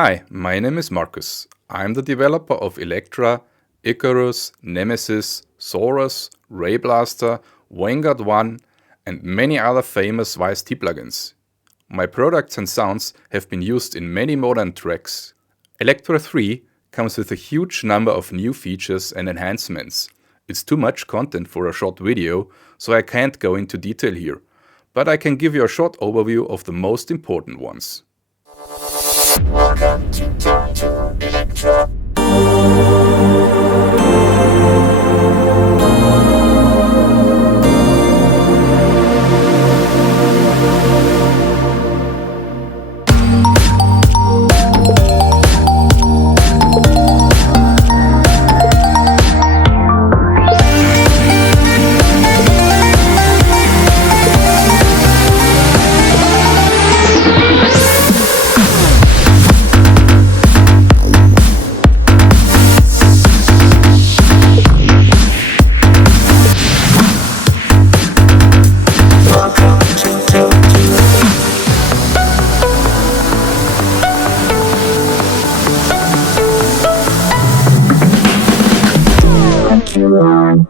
Hi, my name is Markus. I'm the developer of Electra, Icarus, Nemesis, Saurus, Ray Blaster, Vanguard 1 and many other famous VST plugins. My products and sounds have been used in many modern tracks. Electra 3 comes with a huge number of new features and enhancements. It's too much content for a short video, so I can't go into detail here, but I can give you a short overview of the most important ones. Welcome to Tone2 Electra.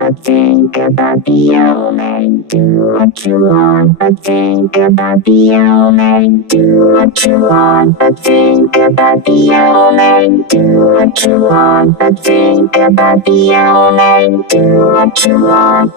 But think about the omen. Do what you want, but think about the omen. Do what you want, but think about the omen. Do what you want, but think about the omen. Do what you want.